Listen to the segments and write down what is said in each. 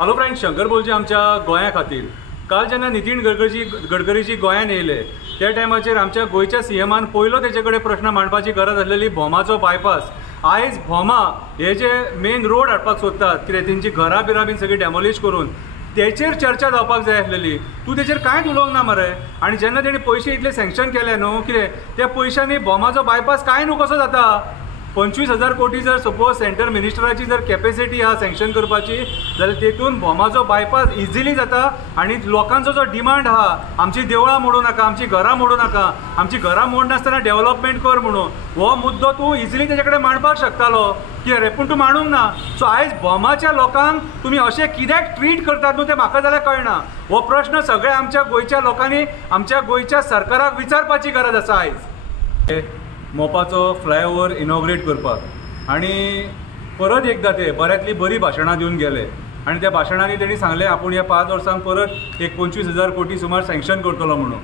Hello friends, Shankar बोलचे आमच्या गोंया खातीर काल जेन्ना नितीन गडकरीजी गोंयान येयले त्या टायमाचेर आमच्या गोंयच्या सीएमान पयलो तेजे कडेन प्रश्न मांडपाची गरज आसलेली भोमाचो बायपास। आयज भोमा हे जे मेन रोड हाडपाक सोदतात कितें तेंची घरां बिरां बीन सगळी डॅमोलिश करून तेचेर चर्चा जावपाक जाय आसलेली। तूं तेचेर कांयच उलोवंक ना मरे। आनी जेन्ना तेणी पयशे इतले सँक्शन केले न्हू कितें त्या पयशांनी भोमाचो बायपास कांय न्हू कसो जाता। 25,000 कोटी जर सपोज सेंटर मिनिस्टराची जर कॅपेसिटी हा सँक्शन करपाची जाल्यार तेतून भोमाचो बायपास इजिली जाता। आनी लोकांचो जो डिमांड आहा आमची देवळां मोडूं नाका, आमची घरां मोडूं नाका, आमची घरां मोडनासतना डेव्हलपमेंट कर म्हणून हो मुद्दो तूं इजिली तेजे कडेन मांडपाक शकतालो कितें रे, पूण तूं मांडूंक ना। सो आयज भोमाच्या लोकांक तुमी अशें कित्याक ट्रीट करतात न्हू तें म्हाका जाल्यार कळना। हो प्रश्न सगळ्या आमच्या गोंयच्या लोकांनी आमच्या गोंयच्या सरकाराक विचारपाची गरज आसा आयज। मोपाचो फ्लायओव्हर इनॉग्रेट करपाक आनी परत एकदां ते बऱ्यांतली बरी भाशणां दिवन गेले आनी त्या भाशणांनी तेणी सांगलें आपूण ह्या 5 वर्सांक परत एक 25,000 कोटी सुमार सँक्शन करतलो म्हणून।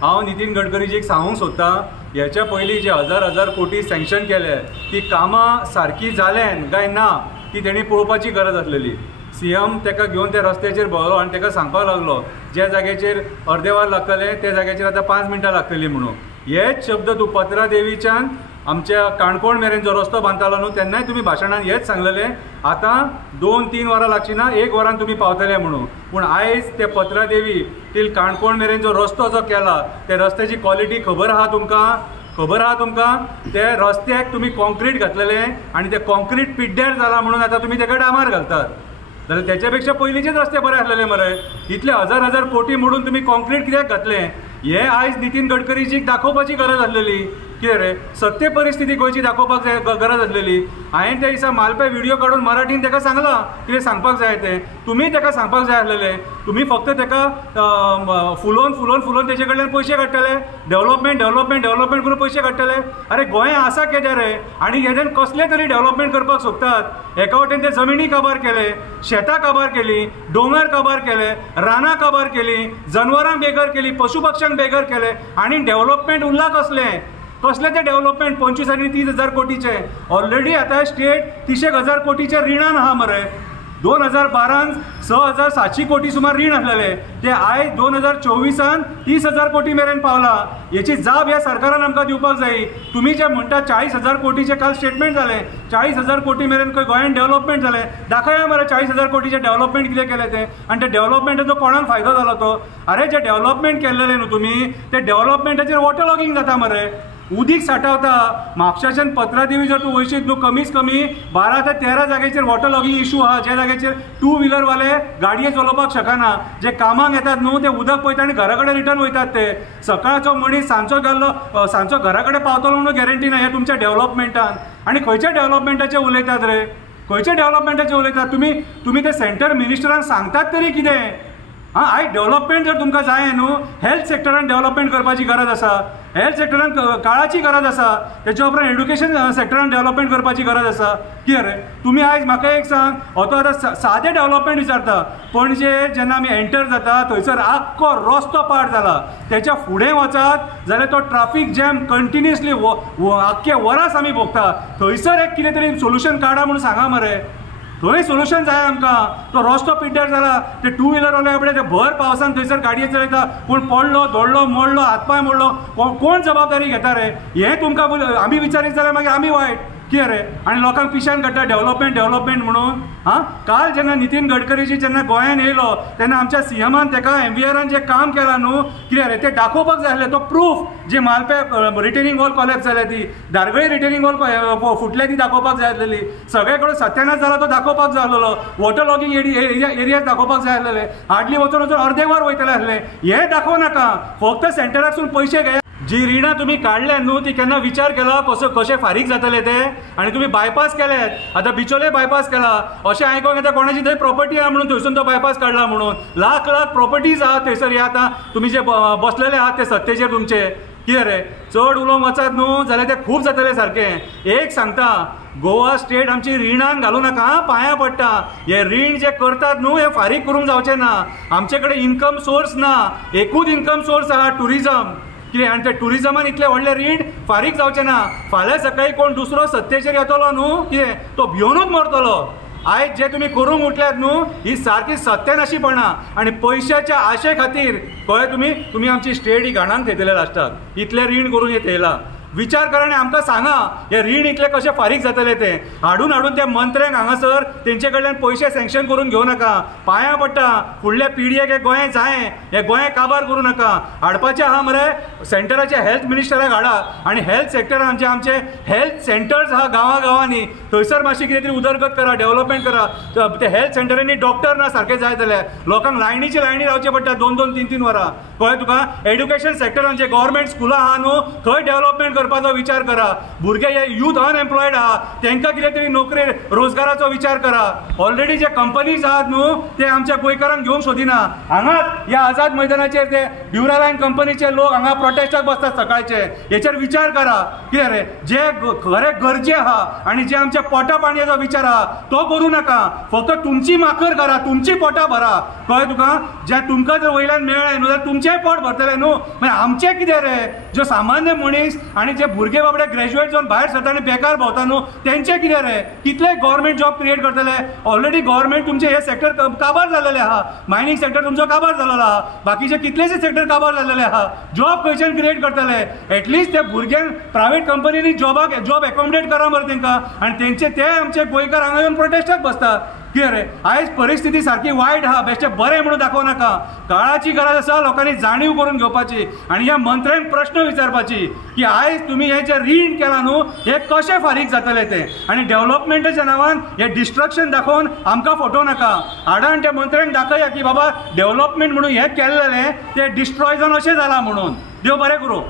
हांव नितीन गडकरीजीक सांगूंक सोदतां ह्याच्या पयलीं जे हजार कोटी सँक्शन केले ती कामां सारकी जाल्यान काय ना ती तेणी पळोवपाची गरज आसलेली। सीएम तेका घेवन त्या रस्त्याचेर भोंवलो आनी तेका सांगपाक लागलो ज्या जाग्याचेर अर्दे वर लागतले त्या जाग्याचेर आतां 5 मिनटां लागतलीं म्हणून। हेच शब्द तूं पत्रा देवीच्यान आमच्या काणकोण मेरेन जो रस्तो बांदतालो न्हू तेन्नाय तुमी भाशणान हेच सांगलेले आतां 2-3 वरां लागची ना, 1 वरान तुमी पावतले म्हणून। पूण आयज ते पत्रा देवी टील काणकोण मेरेन जो रस्तो जो केला त्या रस्त्याची क्वॉलिटी खबर आहा तुमकां? ते रस्त्याक तुमी कॉन्क्रीट घातलेले आनी ते कॉन्क्रीट पिड्ड्यार जाला म्हणून आतां तुमी तेका डांबर घालतात। जाल्यार त्याच्या पयलींचेच रस्ते बरे आसलेले मरे। इतले हजार कोटी मोडून तुमी कॉन्क्रीट कित्याक घातलें हे आयज नितीन गडकरीजीक दाखोवपाची गरज आसलेली कितें रे। सत्य परिस्थिती गोंयची दाखोवपाक जाय गरज आसलेली। हांवें त्या दिसा मालपे व्हिडिओ काडून मराठीन तेका सांगलां कितें सांगपाक जाय तें। तुमी तेका सांगपाक जाय आसलेलें। तुमी फक्त तेका फुलोवन तेजे कडल्यान पयशे काडटले, डेव्हलपमेंट करून पयशे काडटले। अरे गोंय आसा केदें रे, आनी हेज्यान कसले तरी डेव्हलपमेंट करपाक सोदतात। एका वटेन ते जमिनी काबार केले, शेतां काबार केली, दोंगर काबार केले, रानां काबार केली, जनवरांक बेगर केली, पशुपक्ष्यांक बेगर केले, आनी डेव्हलपमेंट उरला कसले ते डेव्हलपमेंट 25 आनी 30,000 कोटीचे। ऑलरेडी आता स्टेट 300,000 कोटीचे रिणान आहा मरे। 2012 6,700 कोटी सुमार रीण आसलेले ते आयज 2024 30,000 कोटी मेरेन पावला। याची जाप ह्या सरकारान आमकां दिवपाक जाय। तुमी जे म्हणटा 40,000 कोटीचे काल स्टेटमेंट जाले, 40,000 कोटी मेरेन खंय गोंयान डेव्हलपमेंट जाले, दाखया मरे 40,000 कोटीचे डेव्हलपमेंट कितें केले ते। आनी ते डेव्हलपमेंटाचो कोणाक फायदो जालो तो? अरे जे डेव्हलपमेंट केल्लेले न्हू तुमी ते डेव्हलपमेंटाचेर वॉटर लॉगिंग जाता मरे। उदीक साठवता म्हापशाच्यान पत्रा देवी जर तूं वयशीत न्हू कमीच कमी 12 ते 13 जाग्याचेर वॉटर लॉगिंग इशू आहा ज्या जाग्याचेर 2 व्हिलरवाले गाडये चलोवपाक शकना। जे कामाक येतात न्हू ते उदक पळयता आनी घरा कडेन रिटर्न वयतात। ते सकाळचो मनीस सांजचो घरा कडेन पावतलो म्हणून गॅरंटी ना हे तुमच्या डेव्हलपमेंटान। आनी खंयच्या डेव्हलपमेंटाचे उलयतात रे, खंयच्या डेव्हलपमेंटाचे उलयतात तुमी ते सेंटर मिनिस्टरान सांगतात तरी कितें? आयज डेव्हलपमेंट जर तुमकां जाय न्हू हेल्थ सेक्टरान डेव्हलपमेंट करपाची गरज आसा, हेल्थ सेक्टरान काळाची गरज आसा, तेच्या उपरांत एड्युकेशन सेक्टरान डेव्हलपमेंट करपाची गरज आसा। कितें रे तुमी आयज म्हाका एक सांग, हो तो आतां सादें डेव्हलपमेंट विचारता पणजे जेन्ना आमी एंटर जाता थंयसर आख्खो रस्तो पाड जाला, तेच्या फुडें वचात जाल्यार तो ट्राफीक जॅम कंटिन्युअसली आख्खे वरास आमी भोगता। थंयसर एक कितें तरी सोल्युशन काडा म्हणून सांगा मरे। थंय सोल्युशन जाय आमकां। तो रस्तो पिड्ड्यार जाला, ते 2 व्हिलरवाले आपले ते भर पावसान थंयसर गाडये चलयता, कोण पडलो धोडलो मोडलो हातपाय मोडलो कोण जबाबदारी घेता रे? हें तुमकां आमी विचारीत जाल्यार मागीर आमी वायट कितें रे? आनी लोकांक पिशान काडटा डेव्हलपमेंट म्हणून। काल जेन्ना नितीन गडकरीजी जेन्ना गोंयान येयलो तेन्ना आमच्या सीएमान तेका MVRन जे काम केलां न्हू कितें रे ते दाखोवपाक जाय आसलें। तो प्रूफ जे मालपे रिटेनिंग वॉल कॉलेप्स जाल्या ती दारगळी रिटेनिंग वॉल फुटल्या ती दाखोवपाक जाय आसलेली। सगळे कडेन सत्यानाश जाला तो दाखोवपाक जाय आसलेलो। वॉटर लॉगिंग एरिया दाखोवपाक जाय आसलेले। हार्डली वचून अर्दे वर वयतले आसले, हे दाखोव नाका। फक्त सेंटराकसून पयशे घे। जी रिणां तुमी काडल्या न्हू ती केन्ना विचार केला कशे फारीक जातले ते? आनी तुमी बायपास केलेत, आतां बिचोले बायपास केला। अशें आयकोंक येता कोणाची थंय प्रॉपर्टी आहा म्हणून थंयसून तो बायपास काडला म्हणून। लाख प्रॉपर्टीज आहा थंयसर। हे आतां तुमी जे बसलेले आहात ते सत्तेचेर तुमचे कितें रे चड उलोवंक वचात न्हू जाल्यार ते खूब जातलें सारकें। एक सांगता गोवा स्टेट आमची रिणान घालूं नाका, पांयां पडटा। हे रीण जे करतात न्हू हे फारीक करूंक जावचें ना। आमचे कडेन इन्कम सोर्स ना, एकूच इन्कम सोर्स आहा टुरिजम कितें। आनी ते टुरिजमान इतले व्हडले रीण फारीक जावचें ना। फाल्यां सकाळी कोण दुसरो सत्तेचेर येतलो न्हू कितें तो भिवनूच मरतलो। आयज जे तुम्ही करूंक उठल्यात न्हू ही सारकी सत्यानाशीपणां आनी पयशाच्या आशे खातीर कळ्ळें तुम्ही आमची स्टेट ही घाणान थेयतले लास्टाक इतले रीण करून हे थेयला विचार करा आनी आमकां सांगा हे रीण इतले कशे फारीक जातले ते हाडून त्या मंत्र्यांक हांगासर तेंचे कडल्यान पयशे सँक्शन करून घेवं नाका पांयां पडटा फुडल्या पिळयेक हे गोंय जाय हे गोंय काबार करूं नाका हाडपाचें आहा मरे सेंटराच्या हेल्थ मिनिस्टराक हाडा आनी हेल्थ सेक्टरान जे आमचे हेल्थ सेंटर्स आहा गांवांनी थंयसर मातशी कितें तरी उदरगत करा डेव्हलपमेंट करा ते हेल्थ सेंटरांनी डॉक्टर ना सारके जाय जाल्यार लोकांक लायनीची लायनी रावचे पडटा 2-2, 3-3 वरां कळ्ळें तुका एड्युकेशन सेक्टरान जे गव्हर्मेंट स्कुलां आहा न्हू थंय डेव्हलपमेंट करपाचो विचार करा भुरगे हे यूथ अनएम्प्लॉयड आहा तांकां कितें तरी नोकरी रोजगाराचो विचार करा ऑलरेडी जे कंपनीज आहात न्हू ते आमच्या गोंयकारांक घेवंक सोदिना हांगाच ह्या आझाद मैदानाचेर ते ड्युरालायन कंपनीचे लोक हांगा प्रोटेस्टाक बसतात सकाळचे हेचेर विचार करा कितें रे जे खरे गरजे आहा आनी जे आमच्या पोटा पाणयाचो विचार आहा तो करूं नाका फक्त तुमची माकर करा तुमची पोटां भरा कळ्ळें तुका जे तुमकां जर वयल्यान मेळ्ळें न्हू जाल्यार तुमचेय पोट भरतले न्हू मागीर आमचें कितें रे जो सामान्य मनीस आनी जे भुरगे बाबडे ग्रॅज्युएट जावन भायर सरता आनी बेकार भोंवता न्हू तेंचें कितें रे कितले गव्हर्मेंट जॉब क्रिएट करतले ऑलरेडी गव्हर्मेंट तुमचे हे सेक्टर काबार जाल्लेले आहा मायनींग सेक्टर तुमचो काबार जाल्लो आहा बाकीचे कितलेशे सेक्टर काबार जाल्लेले आहा जॉब खंयच्यान क्रिएट करतले एटलिस्ट ते भुरग्यांक प्रायवेट कंपनीनी जॉब एकोमोडेट करा मरे तेंकां आनी तेंचे ते आमचे गोंयकार हांगा येवन प्रोटेस्टाक बसता कितें रे आयज परिस्थिती सारकी वायट आहा बेश्टे बरें म्हणून दाखोव नाका काळाची गरज आसा लोकांनी जाणीव करून घेवपाची आनी ह्या मंत्र्यांक प्रश्न विचारपाची की आयज तुम्ही हे जे रीण केलां न्हू हे कशें फारीक जातले ते आनी डेव्हलपमेंटाच्या नांवान हे डिस्ट्रक्शन दाखोवन आमकां फटोव नाका हाडान त्या मंत्र्यांक दाखया की बाबा डेव्हलपमेंट म्हणून हे केल्लें ते डिस्ट्रॉय जावन अशें जालां म्हणून देव बरें करूं.